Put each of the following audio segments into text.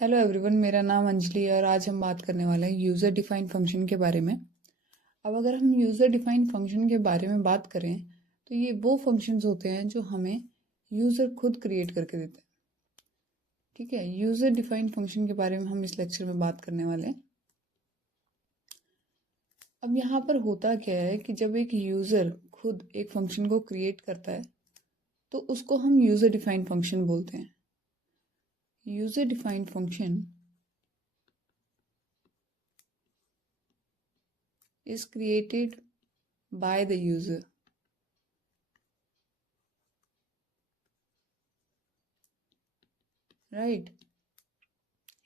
Hello everyone, मेरा नाम अंजलि है और आज हम बात करने वाले हैं यूज़र डिफाइंड फंक्शन के बारे में। अब अगर हम यूज़र डिफाइंड फंक्शन के बारे में बात करें तो ये वो फंक्शंस होते हैं जो हमें यूज़र खुद क्रिएट करके देते हैं। ठीक है, यूज़र डिफाइंड फंक्शन के बारे में हम इस लेक्चर में बात करने वाले हैं। अब यहाँ पर होता क्या है कि जब एक यूज़र खुद एक फंक्शन को क्रिएट करता है तो उसको हम यूज़र डिफाइंड फंक्शन बोलते हैं। User defined function is created by the user. Right,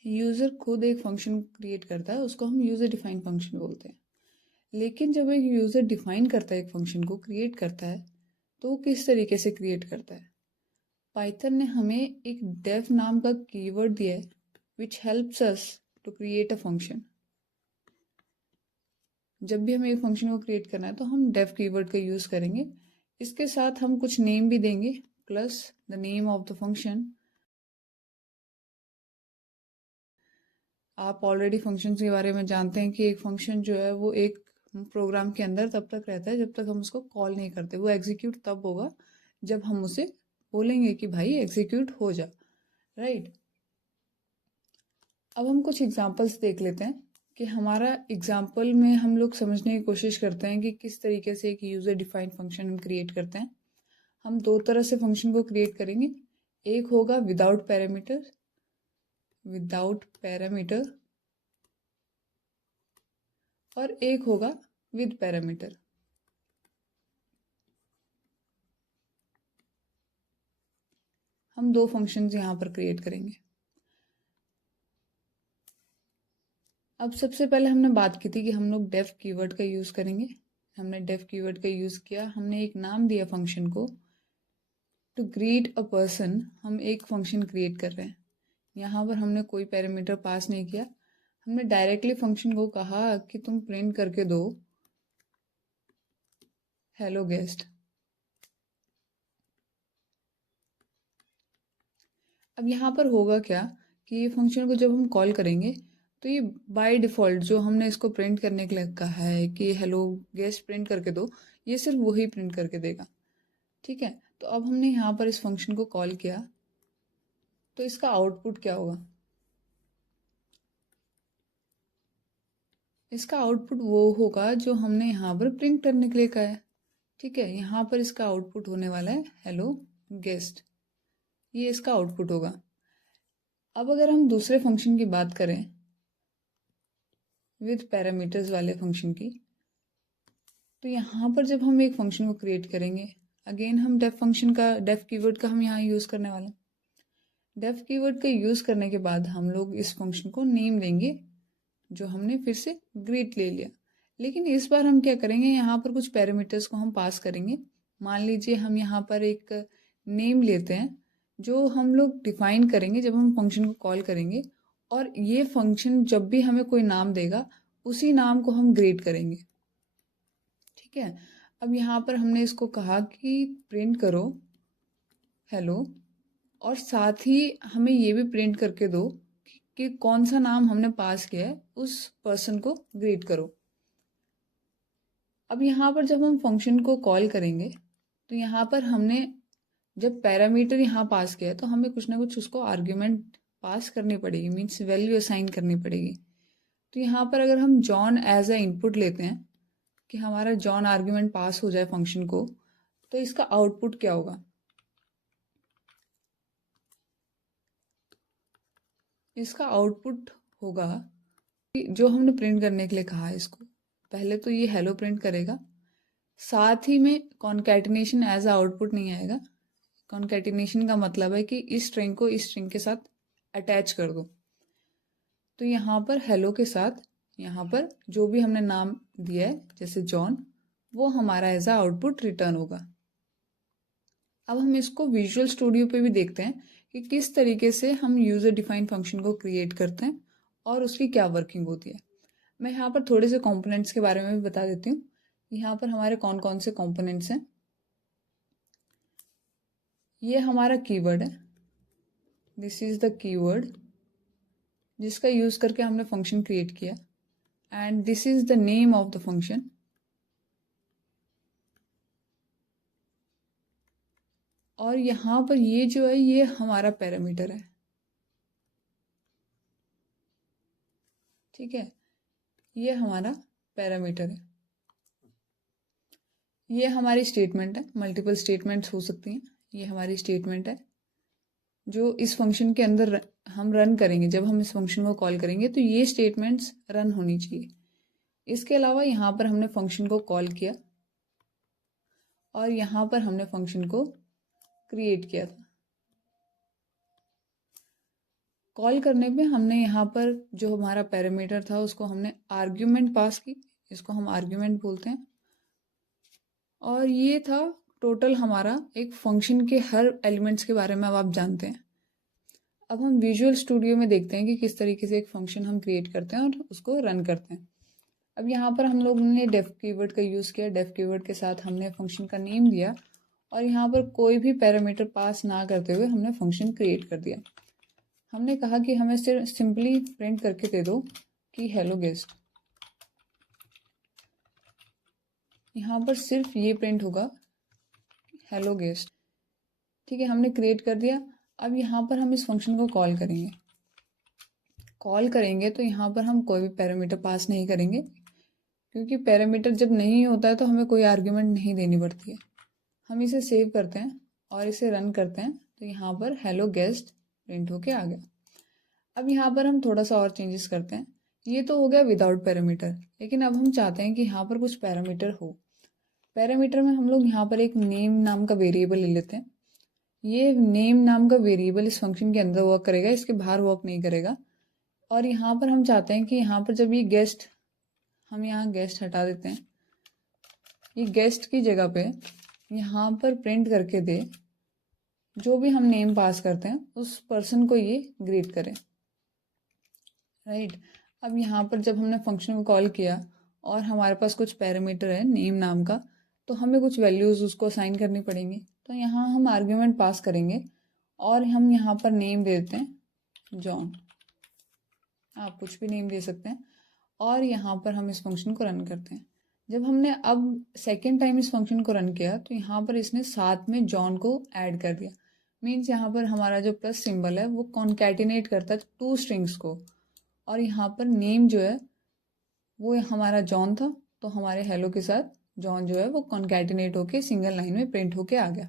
user खुद एक फंक्शन क्रिएट करता है, उसको हम यूज़र डिफाइंड फंक्शन बोलते हैं। लेकिन जब एक यूज़र डिफाइन करता है, एक फंक्शन को क्रिएट करता है, तो वो किस तरीके से क्रिएट करता है। पाइथन ने हमें एक डेफ नाम का कीवर्ड दिया है which helps us to create a function. जब भी हमें एक फंक्शन को क्रिएट करना है तो हम डेफ कीवर्ड का यूज़ करेंगे। इसके साथ हम कुछ नेम भी देंगे plus the name of the function. आप ऑलरेडी फंक्शंस के बारे में जानते हैं कि एक फंक्शन जो है वो एक प्रोग्राम के अंदर तब तक रहता है जब तक हम उसको कॉल नहीं करते। वो एग्जीक्यूट तब होगा जब हम उसे बोलेंगे कि भाई एग्जीक्यूट हो जा। राइट, अब हम कुछ एग्जांपल्स देख लेते हैं कि हमारा एग्जांपल में हम लोग समझने की कोशिश करते हैं कि किस तरीके से एक यूज़र डिफाइंड फंक्शन हम क्रिएट करते हैं। हम दो तरह से फंक्शन को क्रिएट करेंगे। एक होगा विदाउट पैरामीटर और एक होगा विद पैरामीटर। हम दो फंक्शंस यहाँ पर क्रिएट करेंगे। अब सबसे पहले हमने बात की थी कि हम लोग डेफ कीवर्ड का यूज़ करेंगे। हमने डेफ कीवर्ड का यूज़ किया, हमने एक नाम दिया फंक्शन को टू ग्रीट अ पर्सन। हम एक फंक्शन क्रिएट कर रहे हैं। यहाँ पर हमने कोई पैरामीटर पास नहीं किया, हमने डायरेक्टली फंक्शन को कहा कि तुम प्रिंट करके दो हेलो गेस्ट। अब यहाँ पर होगा क्या कि ये फंक्शन को जब हम कॉल करेंगे तो ये बाय डिफ़ॉल्ट जो हमने इसको प्रिंट करने के लिए कहा है कि हेलो गेस्ट प्रिंट करके दो, ये सिर्फ वही प्रिंट करके देगा। ठीक है, तो अब हमने यहाँ पर इस फंक्शन को कॉल किया तो इसका आउटपुट क्या होगा। इसका आउटपुट वो होगा जो हमने यहाँ पर प्रिंट करने के लिए कहा है। ठीक है, यहाँ पर इसका आउटपुट होने वाला है हेलो गेस्ट, ये इसका आउटपुट होगा। अब अगर हम दूसरे फंक्शन की बात करें विद पैरामीटर्स वाले फंक्शन की, तो यहाँ पर जब हम एक फंक्शन को क्रिएट करेंगे, अगेन हम डेफ कीवर्ड का हम यहाँ यूज़ करने वाले हैं। डेफ कीवर्ड का यूज़ करने के बाद हम लोग इस फंक्शन को नेम देंगे जो हमने फिर से ग्रीट ले लिया। लेकिन इस बार हम क्या करेंगे, यहाँ पर कुछ पैरामीटर्स को हम पास करेंगे। मान लीजिए हम यहाँ पर एक नेम लेते हैं जो हम लोग डिफाइन करेंगे जब हम फंक्शन को कॉल करेंगे, और ये फंक्शन जब भी हमें कोई नाम देगा उसी नाम को हम ग्रीट करेंगे। ठीक है, अब यहाँ पर हमने इसको कहा कि प्रिंट करो हेलो, और साथ ही हमें ये भी प्रिंट करके दो कि कौन सा नाम हमने पास किया है उस पर्सन को ग्रीट करो। अब यहाँ पर जब हम फंक्शन को कॉल करेंगे तो यहाँ पर हमने जब पैरामीटर यहाँ पास किया है तो हमें कुछ ना कुछ उसको आर्ग्यूमेंट पास करनी पड़ेगी, मीन्स वैल्यू असाइन करनी पड़ेगी। तो यहाँ पर अगर हम जॉन एज अ इनपुट लेते हैं कि हमारा जॉन आर्ग्यूमेंट पास हो जाए फंक्शन को, तो इसका आउटपुट क्या होगा। इसका आउटपुट होगा जो हमने प्रिंट करने के लिए कहा है इसको, पहले तो ये हेलो प्रिंट करेगा, साथ ही में कॉन्कैटिनेशन एज आउटपुट नहीं आएगा। कॉन्कैटिनेशन का मतलब है कि इस स्ट्रिंग को इस स्ट्रिंग के साथ अटैच कर दो। तो यहाँ पर हेलो के साथ यहाँ पर जो भी हमने नाम दिया है जैसे जॉन, वो हमारा एज आ आउटपुट रिटर्न होगा। अब हम इसको विजुअल स्टूडियो पे भी देखते हैं कि किस तरीके से हम यूज़र डिफाइंड फंक्शन को क्रिएट करते हैं और उसकी क्या वर्किंग होती है। मैं यहाँ पर थोड़े से कंपोनेंट्स के बारे में भी बता देती हूँ। यहाँ पर हमारे कौन कौन से कंपोनेंट्स हैं। ये हमारा कीवर्ड है, दिस इज द कीवर्ड। जिसका यूज़ करके हमने फंक्शन क्रिएट किया, and this is the name of the function. और यहाँ पर ये जो है ये हमारा पैरामीटर है, ठीक है, ये हमारा पैरामीटर है। ये हमारी स्टेटमेंट है, मल्टीपल स्टेटमेंट्स हो सकती हैं। ये हमारी स्टेटमेंट है जो इस फंक्शन के अंदर हम रन करेंगे। जब हम इस फंक्शन को कॉल करेंगे तो ये स्टेटमेंट्स रन होनी चाहिए। इसके अलावा यहाँ पर हमने फंक्शन को कॉल किया और यहाँ पर हमने फंक्शन को क्रिएट किया था। कॉल करने पे हमने यहाँ पर जो हमारा पैरामीटर था उसको हमने आर्ग्यूमेंट पास की, इसको हम आर्ग्यूमेंट बोलते हैं। और ये था टोटल हमारा एक फंक्शन के हर एलिमेंट्स के बारे में अब आप जानते हैं। अब हम विजुअल स्टूडियो में देखते हैं कि किस तरीके से एक फंक्शन हम क्रिएट करते हैं और उसको रन करते हैं। अब यहाँ पर हम लोग ने डेफ कीवर्ड का यूज़ किया। डेफ कीवर्ड के साथ हमने फंक्शन का नेम दिया और यहाँ पर कोई भी पैरामीटर पास ना करते हुए हमने फंक्शन क्रिएट कर दिया। हमने कहा कि हमें सिर्फ सिंपली प्रिंट करके दे दो कि हेलो गेस्ट। यहाँ पर सिर्फ ये प्रिंट होगा हेलो गेस्ट, ठीक है, हमने क्रिएट कर दिया। अब यहाँ पर हम इस फंक्शन को कॉल करेंगे। कॉल करेंगे तो यहाँ पर हम कोई भी पैरामीटर पास नहीं करेंगे, क्योंकि पैरामीटर जब नहीं होता है तो हमें कोई आर्ग्यूमेंट नहीं देनी पड़ती है। हम इसे सेव करते हैं और इसे रन करते हैं तो यहाँ पर हेलो गेस्ट प्रिंट होके आ गया। अब यहाँ पर हम थोड़ा सा और चेंजेस करते हैं। ये तो हो गया विदाउट पैरामीटर, लेकिन अब हम चाहते हैं कि यहाँ पर कुछ पैरामीटर हो। पैरामीटर में हम लोग यहाँ पर एक नेम नाम का वेरिएबल ले लेते हैं। ये नेम नाम का वेरिएबल इस फंक्शन के अंदर वर्क करेगा, इसके बाहर वर्क नहीं करेगा। और यहाँ पर हम चाहते हैं कि यहाँ पर जब ये गेस्ट, हम यहाँ गेस्ट हटा देते हैं, ये गेस्ट की जगह पे यहाँ पर प्रिंट करके दे जो भी हम नेम पास करते हैं उस पर्सन को ये ग्रीट करें, राइट। अब यहाँ पर जब हमने फंक्शन को कॉल किया और हमारे पास कुछ पैरामीटर है नेम नाम का, तो हमें कुछ वैल्यूज़ उसको असाइन करनी पड़ेंगी। तो यहाँ हम आर्ग्यूमेंट पास करेंगे और हम यहाँ पर नेम दे देते हैं जॉन। आप कुछ भी नेम दे सकते हैं और यहाँ पर हम इस फंक्शन को रन करते हैं। जब हमने अब सेकेंड टाइम इस फंक्शन को रन किया तो यहाँ पर इसने साथ में जॉन को ऐड कर दिया। मीन्स यहाँ पर हमारा जो प्लस सिंबल है वो कॉन्कैटिनेट करता है 2 स्ट्रिंग्स को, और यहाँ पर नेम जो है वो हमारा जॉन था, तो हमारे हेलो के साथ जॉन जो है वो कॉन्कैटिनेट होके सिंगल लाइन में प्रिंट होके आ गया।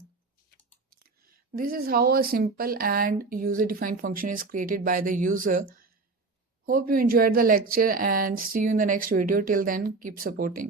This is how a simple and user defined function is created by the user. Hope you enjoyed the lecture and see you in the next video. Till then, keep supporting.